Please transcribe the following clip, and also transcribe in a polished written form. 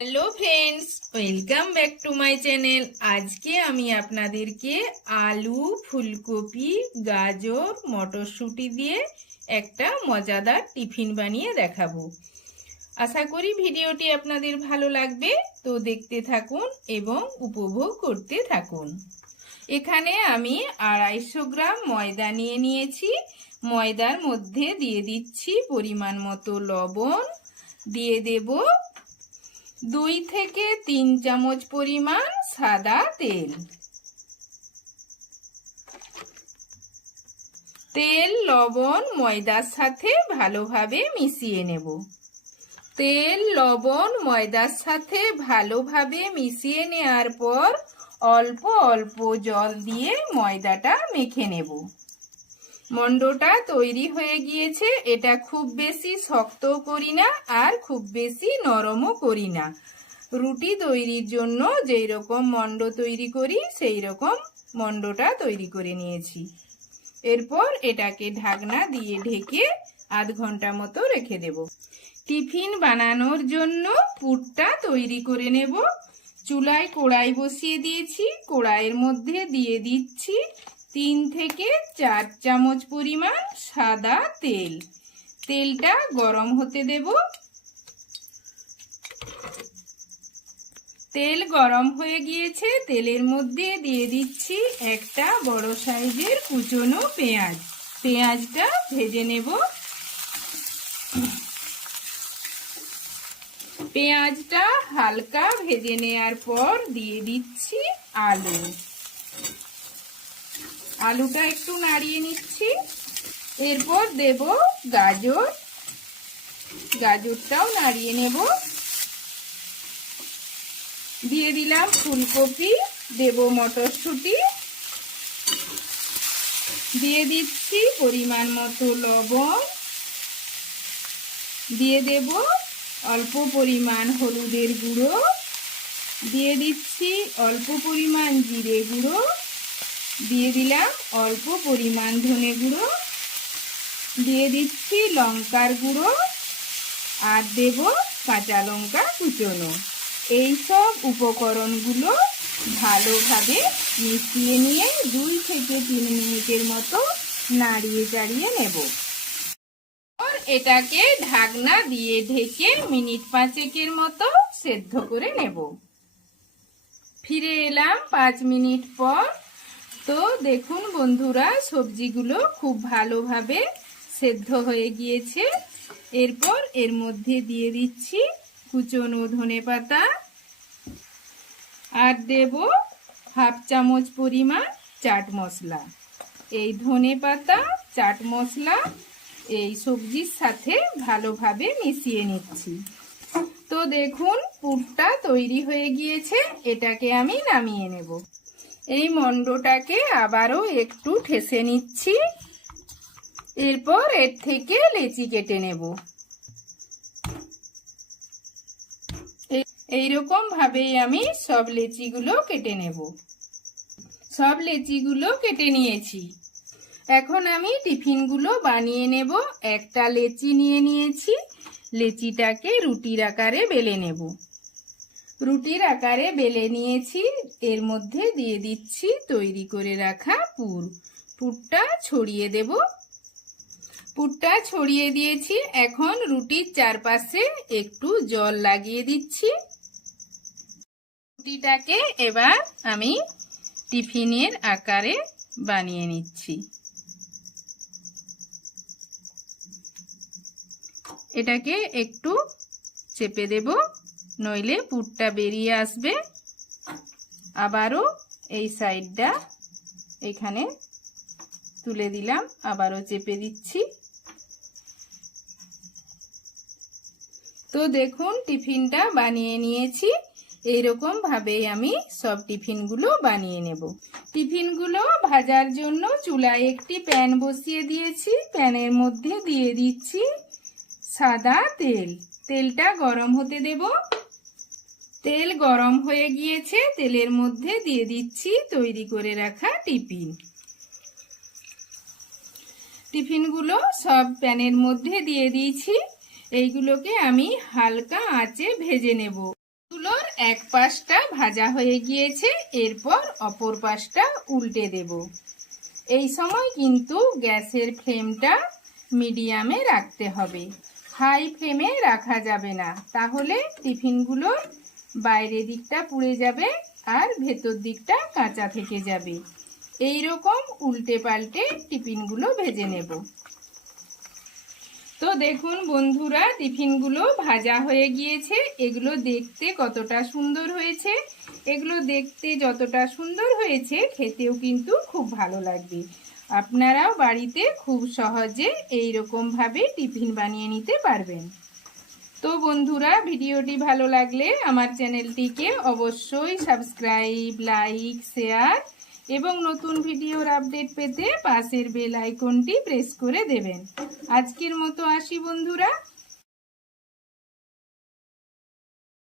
Hello friends, welcome back to my channel. আজকে আমি আপনাদেরকে আলু, ফুলকপি, গাজর, মটরশুঁটি দিয়ে একটা মজাদার টিফিন বানিয়ে দেখাবো। আশা করি ভিডিওটি আপনাদের ভালো লাগবে, তো দেখতে থাকুন এবং উপভোগ করতে থাকুন। এখানে আমি 250 গ্রাম ময়দা নিয়ে নিয়েছি। ময়দার মধ্যে দিয়ে দিচ্ছি পরিমাণ মতো লবণ, দিয়ে দেব 2 থেকে 3 চামচ পরিমাণ সাদা তেল। তেল, লবণ ময়দার সাথে ভালোভাবে মিশিয়ে নেব। তেল, লবণ ময়দার সাথে ভালোভাবে মিশিয়ে নেওয়ার পর অল্প অল্প জল দিয়ে ময়দাটা মেখে নেব। মন্ডটা তৈরি হয়ে গিয়েছে। এটা খুব বেশি শক্তও করি না আর খুব বেশি নরমও করি না। রুটি তৈরির জন্য যেই রকম মন্ড তৈরি করি সেই রকম মন্ডটা তৈরি করে নিয়েছি। এরপর এটাকে ঢাকনা দিয়ে ঢেকে আধ ঘন্টা মতো রেখে দেব। টিফিন বানানোর জন্য পুরটা তৈরি করে নেব। চুলায় কড়াই বসিয়ে দিয়েছি। কড়াইয়ের মধ্যে দিয়ে দিচ্ছি 3 থেকে 4 চামচ পরিমাণ সাদা তেল। তেলটা গরম হতে দেব। তেল গরম হয়ে গিয়েছে। তেলের মধ্যে দিয়ে দিচ্ছি একটা বড় সাইজের কুচনো পেঁয়াজ। পেঁয়াজটা ভেজে নেব। পেঁয়াজটা হালকা ভেজে নেওয়ার পর দিয়ে দিচ্ছি আলু। আলুটা একটু নাড়িয়ে নিচ্ছি। এরপর দেব গাজর। গাজরটাও নাড়িয়ে নেব। দিয়ে দিলাম ফুলকপি, দেব মটরশুঁটি, দিয়ে দিচ্ছি পরিমাণ মতো লবণ, দিয়ে দেব অল্প পরিমাণ হলুদের গুঁড়ো, দিয়ে দিচ্ছি অল্প পরিমাণ জিরে গুঁড়ো, দিয়ে দিলাম অল্প পরিমাণ ধনে গুঁড়ো, দিয়ে দিচ্ছি লঙ্কার গুঁড়ো আর দেব কাঁচা লঙ্কা কুচনো। এই সব উপকরণগুলো ভালোভাবে মিশিয়ে নিয়ে 2 থেকে 3 মিনিটের মতো নাড়িয়ে চাড়িয়ে নেব। এটাকে ঢাকনা দিয়ে ঢেকে মিনিট 5 মতো সেদ্ধ করে নেব। ফিরে এলাম 5 মিনিট পর। তো দেখুন বন্ধুরা, সবজিগুলো খুব ভালোভাবে সেদ্ধ হয়ে গিয়েছে। এরপর এর মধ্যে দিয়ে দিচ্ছি কুচনো ধনেপাতা আর দেব হাফ চামচ পরিমাণ চাট মশলা। এই ধনেপাতা, চাট মশলা এই সবজির সাথে ভালোভাবে মিশিয়ে নিচ্ছি। তো দেখুন পুরটা তৈরি হয়ে গিয়েছে। এটাকে আমি নামিয়ে নেব। এই মন্ডটাকে আবারও একটু ঠেসে নিচ্ছি। এরপর এর থেকে লেচি কেটে নেব। এইরকম ভাবেই আমি সব লেচিগুলো কেটে নেব। সব লেচিগুলো কেটে নিয়েছি। এখন আমি টিফিনগুলো বানিয়ে নেব। একটা লেচি নিয়ে নিয়েছি। লেচিটাকে রুটির আকারে বেলে নেব। রুটির আকারে বেলে নিয়েছি। এর মধ্যে দিয়ে দিচ্ছি তৈরি করে রাখা পুর। পুরটা ছড়িয়ে দেব। পুরটা ছড়িয়ে দিয়েছি। এখন রুটির চারপাশে একটু জল লাগিয়ে দিচ্ছি। রুটিটাকে এবার আমি টিফিনের আকারে বানিয়ে নিচ্ছি। এটাকে একটু চেপে দেব, নইলে পুরটা বেরিয়ে আসবে। আবারও এই সাইডটা এখানে তুলে দিলাম, আবারও চেপে দিচ্ছি। তো দেখুন টিফিনটা বানিয়ে নিয়েছি। এইরকম ভাবেই আমি সব টিফিনগুলো বানিয়ে নেব। টিফিনগুলো ভাজার জন্য চুলায় একটি প্যান বসিয়ে দিয়েছি। প্যানের মধ্যে দিয়ে দিচ্ছি সাদা তেল। তেলটা গরম হতে দেব। তেল গরম হয়ে গিয়েছে। তেলের মধ্যে দিয়ে দিচ্ছি তৈরি করে রাখা টিফিন। টিফিনগুলো সব প্যানের মধ্যে দিয়ে দিয়েছি। এইগুলোকে আমি হালকা আঁচে ভেজে নেব। এক পাশটা ভাজা হয়ে গিয়েছে, এরপর অপর পাশটা উল্টে দেব। এই সময় কিন্তু গ্যাসের ফ্লেমটা মিডিয়ামে রাখতে হবে, হাই ফ্লেমে রাখা যাবে না, তাহলে টিফিনগুলোর বাইরের দিকটা পুড়ে যাবে আর ভেতর দিকটা কাঁচা থেকে যাবে। এই রকম উল্টে পাল্টে টিফিনগুলো ভেজে নেব। তো দেখুন বন্ধুরা, টিফিনগুলো ভাজা হয়ে গিয়েছে। এগুলো দেখতে কতটা সুন্দর হয়েছে। এগুলো দেখতে যতটা সুন্দর হয়েছে, খেতেও কিন্তু খুব ভালো লাগবে। আপনারাও বাড়িতে খুব সহজে এই রকম ভাবে টিফিন বানিয়ে নিতে পারবেন। তো বন্ধুরা, ভিডিওটি ভালো লাগলে আমার চ্যানেলটিকে অবশ্যই সাবস্ক্রাইব, লাইক, শেয়ার এবং নতুন ভিডিওর আপডেট পেতে পাশের বেল আইকনটি প্রেস করে দেবেন। আজকের মতো আসি বন্ধুরা।